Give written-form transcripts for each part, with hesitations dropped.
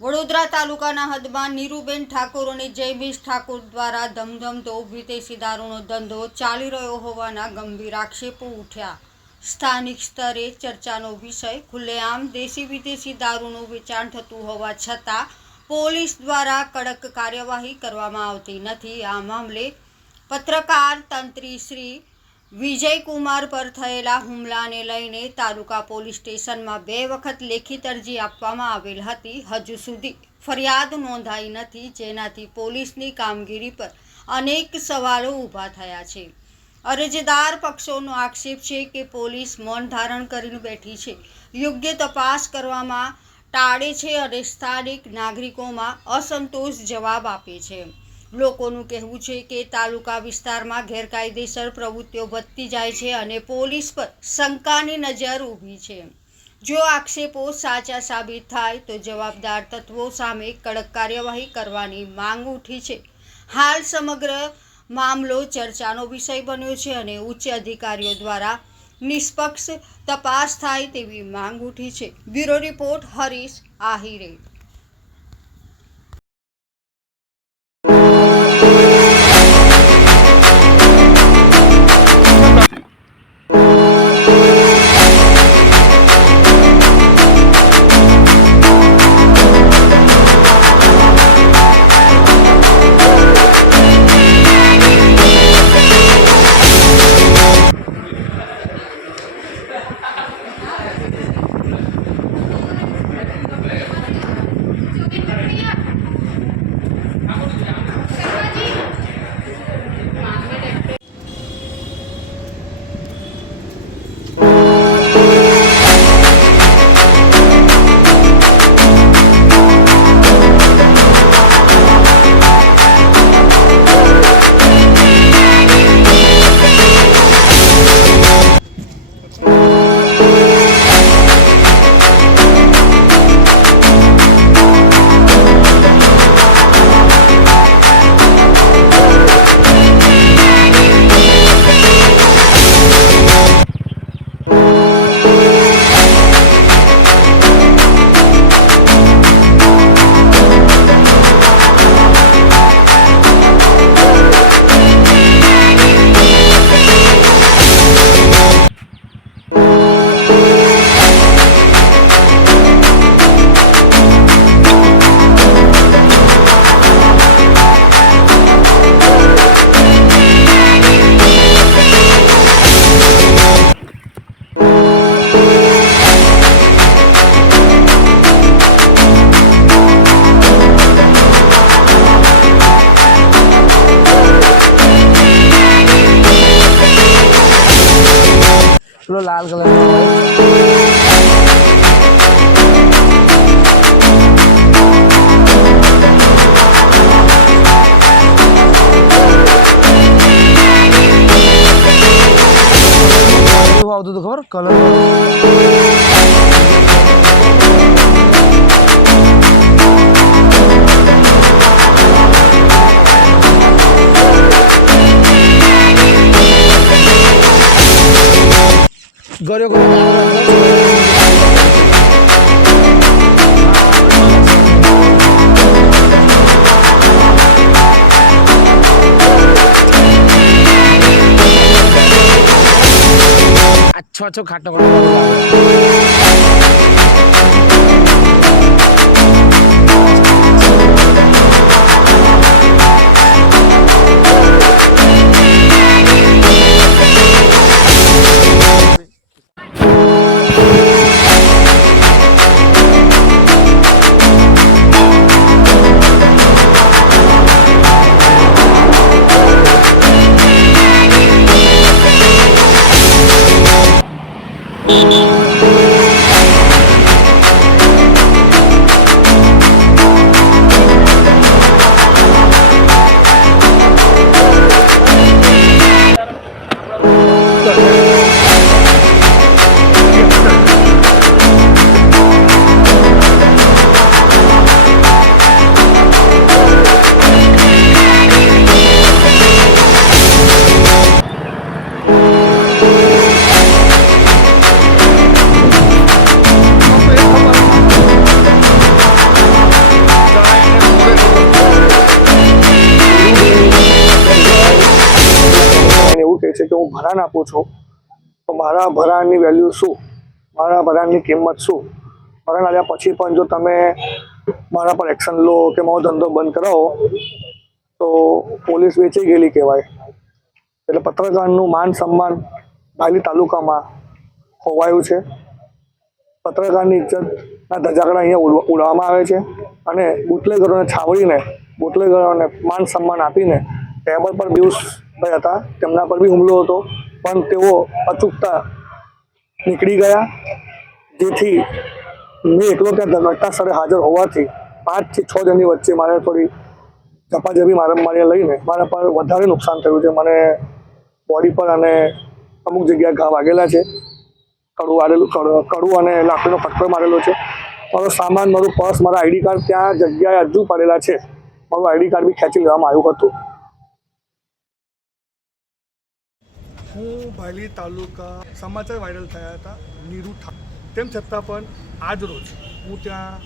વડોદરા તાલુકાના હદમાં નીરુબેન ઠાકોર અને જયમીશ ઠાકોર દ્વારા ધમધમતો વિદેશી દારૂનો ધંધો ચાલી રહ્યો હોવાના ગંભીર આક્ષેપો ઉઠ્યા। સ્થાનિક સ્તરે ચર્ચાનો વિષય ખુલ્લેઆમ દેશી વિદેશી દારૂનું વેચાણ થતું હોવા છતાં પોલીસ દ્વારા કડક કાર્યવાહી કરવામાં આવતી નથી। આ મામલે પત્રકાર તંત્રી શ્રી વિજયકુમાર પર થયેલા હુમલાને લઈને તાલુકા પોલીસ સ્ટેશનમાં 2 વખત લેખિત અરજી આપવામાં આવેલ હતી। હજુ સુધી ફરિયાદ નોંધાઈ નથી, જેનાથી પોલીસની કામગીરી પર અનેક સવાલો ઊભા થયા છે। અરજદાર પક્ષોનો આક્ષેપ છે કે પોલીસ મૌન ધારણ કરીને બેઠી છે, યોગ્ય તપાસ કરવામાં ટાળે છે અને સ્થાનિક નાગરિકોમાં અસંતોષ જવાબ આપે છે। લોકોનું કહેવું છે કે તાલુકા વિસ્તારમાં ગેરકાયદેસર પ્રવૃત્તિઓ વધતી જાય છે અને પોલીસ પર શંકાની નજર ઊભી છે। જો આક્ષેપો સાચા સાબિત થાય તો જવાબદાર તત્વો સામે કડક કાર્યવાહી કરવાની માંગ ઉઠી છે। હાલ સમગ્ર મામલો ચર્ચાનો વિષય બન્યો છે અને ઉચ્ચ અધિકારીઓ દ્વારા નિષ્પક્ષ તપાસ થાય તેવી માંગ ઉઠી છે। બ્યુરો રિપોર્ટ હરીશ આહિરે। लाल कलर में આવતું ખબર કલર ગળ્યો ગળ્યો अच्छो अच्छो खाटो Thank you. ભરાણ આપું છું તો મારા ભરાણની વેલ્યુ શું, મારા ભરાણની કિંમત શું, ભરાણ આવ્યા પછી પણ જો તમે મારા પર એક્શન લો કે મારો ધંધો બંધ કરાવો તો પોલીસ વેચી ગયેલી કહેવાય. એટલે પત્રકારનું માન સન્માન ભાયલી તાલુકામાં ખોવાયું છે. પત્રકારની ઇજ્જતના ધજાગરા અહીંયા ઉડાવવામાં આવે છે અને બુટલેગરોને છાવરીને બુટલેગરોને માન સન્માન આપીને ટેબલ પર પિયુષભાઈ હતા તેમના પર બી હુમલો હતો, પણ તેઓ અચૂકતા નીકળી ગયા, જેથી મેં એકલો ત્યાં ઘટના સ્થળે હાજર હોવાથી 5 થી 6 જણની વચ્ચે મારે થોડી ઝપાઝપી મારામારી લઈને મારા પર વધારે નુકસાન થયું છે. મને બોડી પર અને અમુક જગ્યાએ ઘા વાગેલા છે, કડું અને લાકડીનો ફટકો મારેલો છે. મારો સામાન, મારું પર્સ, મારા આઈડી કાર્ડ ત્યાં જગ્યાએ હજુ પડેલા છે. મારું આઈડી કાર્ડ બી ખેંચી લેવામાં આવ્યું હતું. હું ભાયલી તાલુકા સમાચાર વાયરલ થયા હતા નીરુ ઠાકોર, તેમ છતાં પણ આજ રોજ હું ત્યાં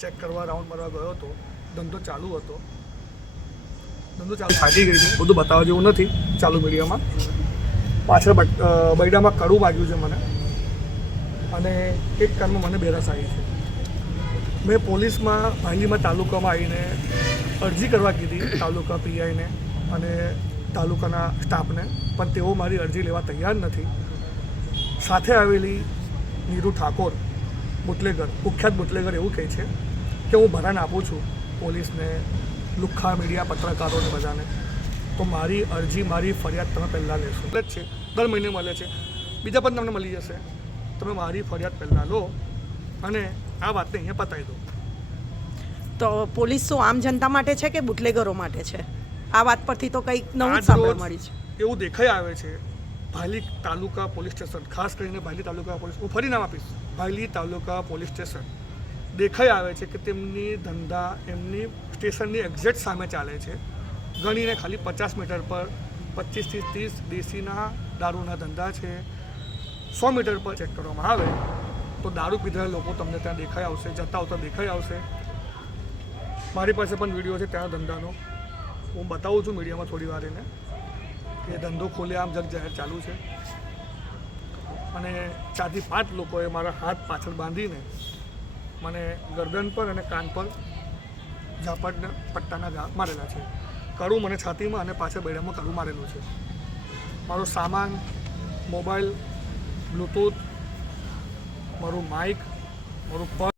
ચેક કરવા રાઉન્ડ મારવા ગયો હતો. ધંધો ચાલુ હતો, ફાટી ગઈ છે, બધું બતાવવા જેવું નથી ચાલુ મીડિયામાં. પાછળ બૈડામાં કડું વાગ્યું છે મને અને એક કાનમાં મને બેરાસ આવી છે. મેં પોલીસમાં ભાયલીમાં તાલુકામાં આવીને અરજી કરવા કીધી તાલુકા પીઆઈને અને તાલુકાના સ્ટાફને, પણ તેઓ મારી અરજી લેવા તૈયાર નથી. સાથે આવેલી નીરુ ઠાકોર બુટલેગર, કુખ્યાત બુટલેગર એવું કહે છે કે હું ભરાણ આપું છું પોલીસને, લુખ્ખા મીડિયા પત્રકારોને બધાને, તો મારી અરજી, મારી ફરિયાદ તમે પહેલાં લેશો. એટલે જ છે, દર મહિને મળે છે, બીજા પણ તમને મળી જશે. તમે મારી ફરિયાદ પહેલાં લો અને આ વાતને અહીંયા પતાવી દો. તો પોલીસ શું આમ જનતા માટે છે કે બુટલેગરો માટે છે? આ વાત પરથી તો કંઈક નવું સાંભળવા મળી છે. એવું દેખાઈ આવે છે ભાયલી તાલુકા પોલીસ સ્ટેશન, ખાસ કરીને ભાયલી તાલુકા પોલીસ, હું ફરી નામ આપીશ, ભાયલી તાલુકા પોલીસ સ્ટેશન દેખાઈ આવે છે કે તેમની ધંધા એમની સ્ટેશનની એક્ઝેક્ટ સામે ચાલે છે. ગણીને ખાલી 50 મીટર પર 25 થી 30 દેશીના દારૂના ધંધા છે. 100 મીટર પર ચેક કરવામાં આવે તો દારૂ પીધેલા લોકો તમને ત્યાં દેખાઈ આવશે, જતા આવતા દેખાઈ આવશે. મારી પાસે પણ વિડીયો છે ત્યાં ધંધાનો, હું બતાવું છું મીડિયામાં થોડી વાર એને કે ધંધો ખોલે આમ જગ જાહેર ચાલુ છે. અને 4 થી 5 લોકોએ મારા હાથ પાછળ બાંધીને મને ગરદન પર અને કાન પર ઝાપટના પટ્ટાના ઘા મારેલા છે. કડું મને છાતીમાં અને પાછળ બેડામાં કડું મારેલું છે. મારો સામાન, મોબાઈલ, બ્લૂટૂથ, મારું માઇક, મારું પર્સ